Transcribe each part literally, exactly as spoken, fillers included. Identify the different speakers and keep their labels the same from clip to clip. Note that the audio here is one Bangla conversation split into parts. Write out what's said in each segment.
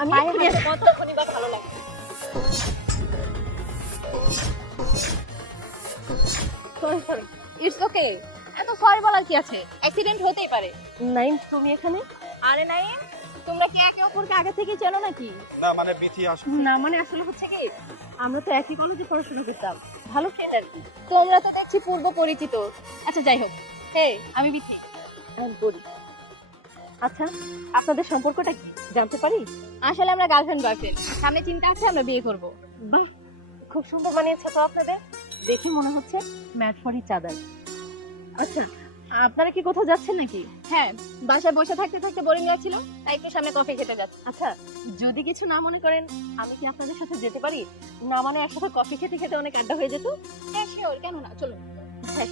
Speaker 1: আমি এক্ষুনি আসবো। কতক্ষণই বা ভালো লাগে। Sorry sorry, it's okay. এত সরি বলার কি আছে, অ্যাক্সিডেন্ট হতেই পারে।
Speaker 2: নাইম, তুমি এখানে?
Speaker 1: আরে নাইম, তোমরা কি একে অপরকে আগে থেকে চেনো নাকি?
Speaker 3: না মানে বিথি আস
Speaker 2: না মানে আসলে হচ্ছে কি, আমরা তো একই কলেজে পড়াশোনা করতাম, ভালো ফ্রেন্ড আর কি।
Speaker 1: তোমরা তো দেখছি পূর্ব পরিচিত। আচ্ছা যাই হোক, হে আমি বিথি।
Speaker 2: আমি বলি, আচ্ছা আপনাদের সম্পর্কটা কি জানতে পারি?
Speaker 1: আসলে আমরা গার্লফ্রেন্ড বয়ফ্রেন্ড, সামনে চিন্তা আছে আমরা বিয়ে করব।
Speaker 2: বাহ, খুব সুন্দর মানিয়েছে তো আপনাদের, দেখে মনে হচ্ছে ম্যাট ফর ইচ আদার। আচ্ছা, আপনারা কি কোথাও যাচ্ছেন নাকি?
Speaker 1: হ্যাঁ, বাসায় বসে থাকতে থাকতে বোরিং লাগছিল, তাই একটু সামনে কফি খেতে যাচ্ছি।
Speaker 2: আচ্ছা, যদি কিছু না মনে করেন আমি কি আপনাদের সাথে যেতে পারি? না মানে একসাথে কফি খেতে খেতে অনেক আড্ডা হয়ে যেত।
Speaker 1: হ্যাঁ শিওর, কেন না, চলুন।
Speaker 2: হ্যাঁ,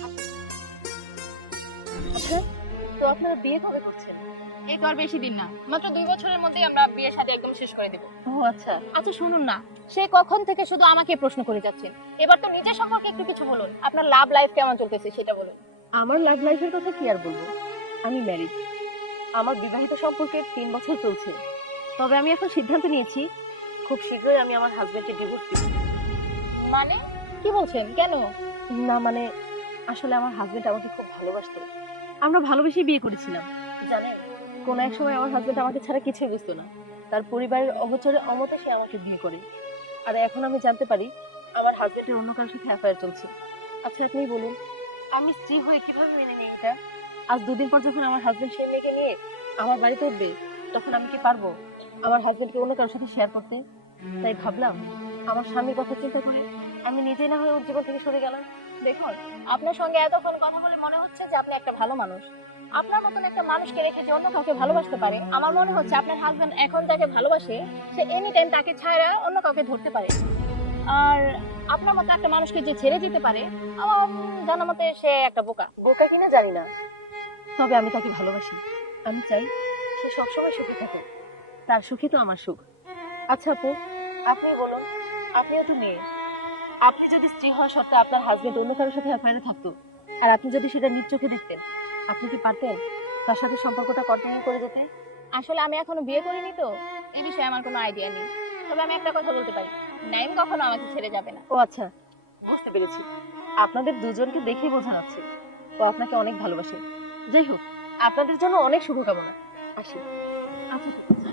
Speaker 2: আচ্ছা তো আপনারা বিয়ে কবে করছেন?
Speaker 1: এই তো আর বেশি দিন না, মাত্র দুই বছরের মধ্যে আমরা বিয়ে শাদী একদম শেষ করে দেব।
Speaker 2: ও আচ্ছা,
Speaker 1: আচ্ছা শুনুন না, সে কখন থেকে শুধু আমাকে প্রশ্ন করে যাচ্ছেন, এবার তো নিজের সম্পর্কে একটু কিছু বলুন। আপনার লাভ লাইফ কেমন চলতেছে সেটা বলুন।
Speaker 2: আমার লাভ লাইফের কথা কি আর বলবো, আমি ম্যারিড। আমার বিবাহিত সম্পর্কে তিন বছর চলছে, তবে আমি এখন সিদ্ধান্ত নিয়েছি খুব শীঘ্রই আমি আমার হাজবেন্ডকে ডিভোর্স দিব।
Speaker 1: মানে কি বলছেন, কেন?
Speaker 2: না মানে আসলে আমার হাজবেন্ড আমাকে খুব ভালোবাসতো, আমরা ভালোবেসে বিয়ে করেছিলাম। জানেন, কোন এক সময় আমার হাজবেন্ড আমাকে ছাড়া কিছুই বুঝতো না, তার পরিবারের অগোচরে অমতে সে আমাকে বিয়ে করে। আর এখন আমি জানতে পারি আমার হাজবেন্ডের অন্য কারোর সাথে অ্যাফেয়ার চলছে। আচ্ছা আপনি বলুন, আমি স্ত্রী হয়ে কিভাবে মেনে নিই এটা? আজ দুদিন পর যখন আমার হাজবেন্ড সেই মেয়েকে নিয়ে আমার বাড়িতে উঠবে, তখন আমি কি পারবো আমার হাজবেন্ডকে অন্য কারোর সাথে শেয়ার করতে? তাই ভাবলাম আমার স্বামীর কথা চিন্তা করে আমি নিজেই না হয়ে ওর জীবন থেকে সরে গেলাম।
Speaker 1: দেখুন, আপনার সঙ্গে এতক্ষণ কথা বলে মনে হচ্ছে যে আপনি একটা ভালো মানুষ। আপনার মতন একটা মানুষকে রেখে যে অন্য কাউকে ভালোবাসতে পারে, আমার মনে হচ্ছে আপনার হাজবেন্ড এখন যাকে ভালোবাসে সে এনি টাইম তাকে ছাড়া অন্য কাউকে ধরতে পারে। আর আপনার মতো একটা মানুষকে যে ছেড়ে দিতে পারে, আমার জানা মতে সে একটা বোকা।
Speaker 2: বোকা কিনা জানি না, তবে আমি তাকে ভালোবাসি। আমি চাই সে সবসময় সুখী থাকে, তার সুখী তো আমার সুখ। আচ্ছা আপু, আপনি বলুন, আপনিও তো মেয়ে, আপনি যদি স্ত্রী হওয়া সত্ত্বেও আপনার হাজবেন্ড অন্য কারোর সাথে অ্যাফেয়ারে থাকতো, আর আপনি যদি সেটা নিজ চোখে দেখতেন, আপনি কি পারতেন তার সাথে সম্পর্কটা কন্টিনিউ করে যেতে?
Speaker 1: আসলে আমি এখনো বিয়ে করিনি তো এই বিষয়ে আমার কোনো আইডিয়া নেই, তবে আমি একটা কথা বলতে পারি, নাইম কখনো আমাকে ছেড়ে যাবে না।
Speaker 2: ও আচ্ছা, বুঝতে পেরেছি। আপনাদের দুজনকে দেখেই বোঝা যাচ্ছে ও আপনাকে অনেক ভালোবাসে। যাই হোক, আপনাদের জন্য অনেক শুভকামনা। আসি। আচ্ছা ঠিক আছে।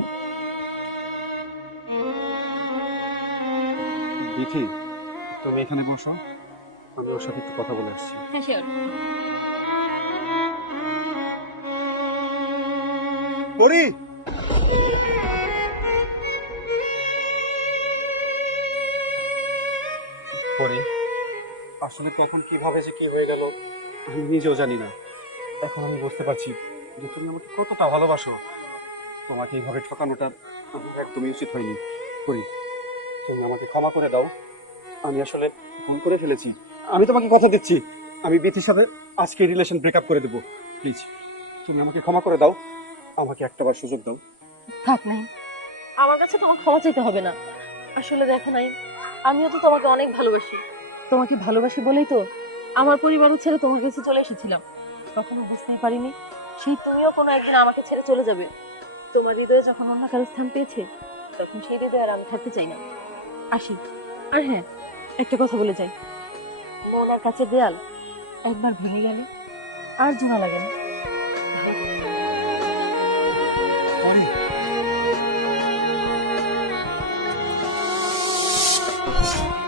Speaker 3: বিথি, তুমি এখানে বসো, আমি ওর সাথে একটু কথা বলে আসছি।
Speaker 1: হ্যাঁ শিওর।
Speaker 3: পরি, পরি, আসলে কখন কিভাবে যে কি হয়ে গেল আমি নিজেও জানি না। এখন আমি বুঝতে পারছি যে তুমি আমাকে কতটা ভালোবাসো। তোমাকে এইভাবে ঠকানোটা আমার একদমই উচিত হয়নি। পরি, তুমি আমাকে ক্ষমা করে দাও, আমি আসলে ভুল করে ফেলেছি। আমি তোমাকে কথা দিচ্ছি, আমি বিথির সাথে আজকে রিলেশন ব্রেকআপ করে দেবো। প্লিজ তুমি আমাকে ক্ষমা করে দাও, আমাকে একটাবার সুযোগ দাও।
Speaker 2: থাক নাই, আমার কাছে তোমার ক্ষমা চাইতে হবে না। আসলে দেখো নাই, আমিও তো তোমাকে অনেক ভালোবাসি। তোমাকে ভালোবাসি বলেই তো আমার পরিবারও ছেড়ে তোমার কাছে চলে এসেছিলাম। কখনো বুঝতেই পারিনি সেই তুমিও কোনো একদিন আমাকে ছেড়ে চলে যাবে। তোমার হৃদয়ে যখন অন্য কারো স্থান পেয়েছে, তখন সেই হৃদয়ে আর আমি থাকতে চাই না। আসি। আর হ্যাঁ, একটা কথা বলে যাই, মন আর কাছে দেয়াল একবার ভেঙে গেলে আর জোড়া লাগে না।
Speaker 3: পরি,